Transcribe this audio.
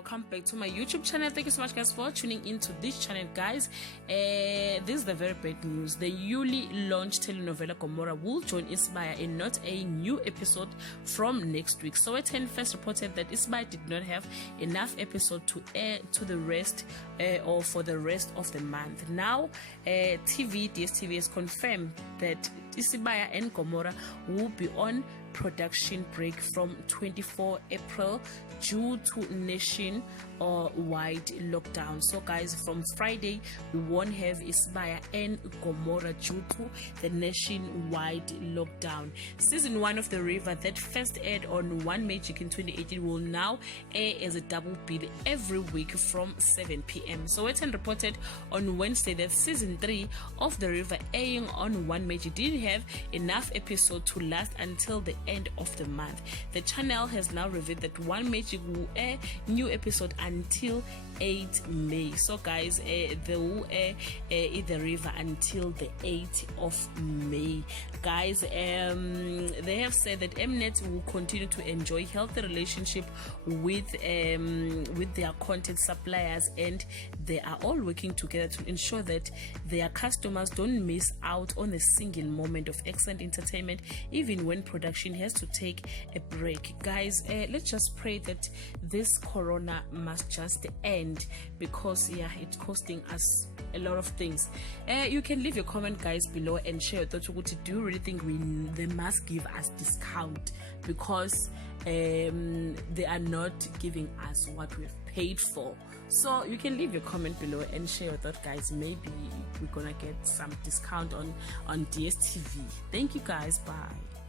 welcome back to my YouTube channel. Thank you so much, guys, for tuning into this channel, guys. This is the very bad news. The newly launched telenovela Gomora will join Isibaya in not a new episode from next week. Sowetan first reported that Isibaya did not have enough episode to air to the rest or for the rest of the month. Now DSTV has confirmed that Isibaya and Gomora will be on production break from 24 April due to nationwide lockdown. So guys, from Friday we won't have Isibaya and Gomora due to the nationwide lockdown. Season 1 of The River that first aired on One Magic in 2018 will now air as a double bill every week from 7 p.m. So Sowetan reported on Wednesday that season 3 of The River airing on One Magic didn't have enough episode to last until the end of the month. The channel has now revealed that One Magic will air new episode until 8 May. So guys, they will air The River until the 8th of May. Guys, they have said that Mnet will continue to enjoy healthy relationship with their content suppliers, and they are all working together to ensure that their customers don't miss out on a single moment of excellent entertainment, even when production has to take a break. Guys, let's just pray that this corona must just end, because it's costing us a lot of things. You can leave your comment, guys, below and share your thoughts. Do you really think they must give us discount, because they are not giving us what we've paid for? So you can leave your comment below and share your thoughts, guys. Maybe we're gonna get some discount on DSTV. Thank you, guys. Bye.